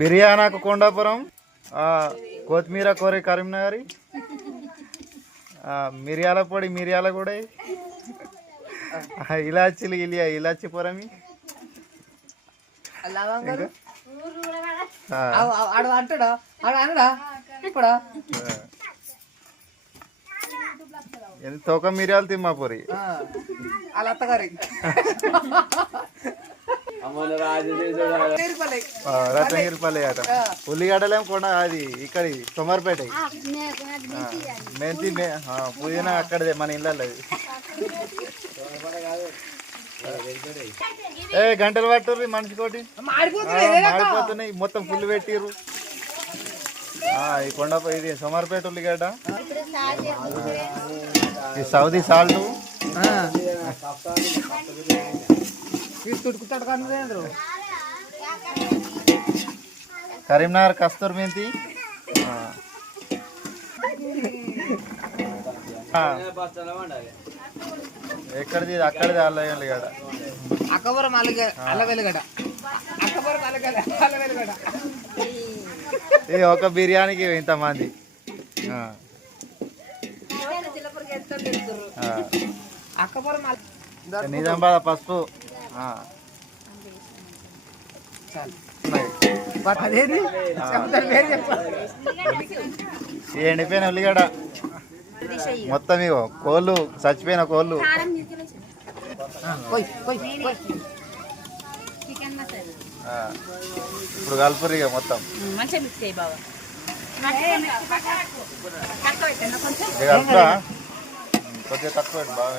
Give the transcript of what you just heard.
బిర్యానాకు కొండాపురం, కొత్తిమీర కోరి కరీంనగర్, మిరియాల పొడి మిరియాల కూడా, ఇలాచీలు ఇలాచి పొరమి, తోక మిరియాలు తిమ్మాపురి, రత్నగిరిపల్లి అట, ఉల్లిగడ్డలేం కొండ అది ఇక్కడి సోమర్పేట, మెంతి పుదీనా అక్కడదే మన ఇళ్ళది. గంటలు పట్టుర్రి మనిషికోటి, మాడిపోతున్నాయి మొత్తం ఫుల్ పెట్టిర్రు. ఈ కొండ ఇది సోమర్పేట ఉల్లిగడ్డ, ఈ సౌదీ సాల్ట్, కరీంనగర్ కస్తూర్ మెంతి, ఎక్కడిది అక్కడిది అల్లగడ్డ, అక్కపురం అల్లవెల్లిగడ్డ, ఇది ఒక బిర్యానీకి ఇంతమంది. నిజామాబాద్ పసుపు, ఎండిపోయిన ఉల్లిగడ్డ మొత్తం, ఇగో కోళ్ళు చచ్చిపోయిన కోళ్ళు. ఇప్పుడు కలుపురు ఇక మొత్తం కలుపురా, కొద్దిగా తక్కువ బాగా.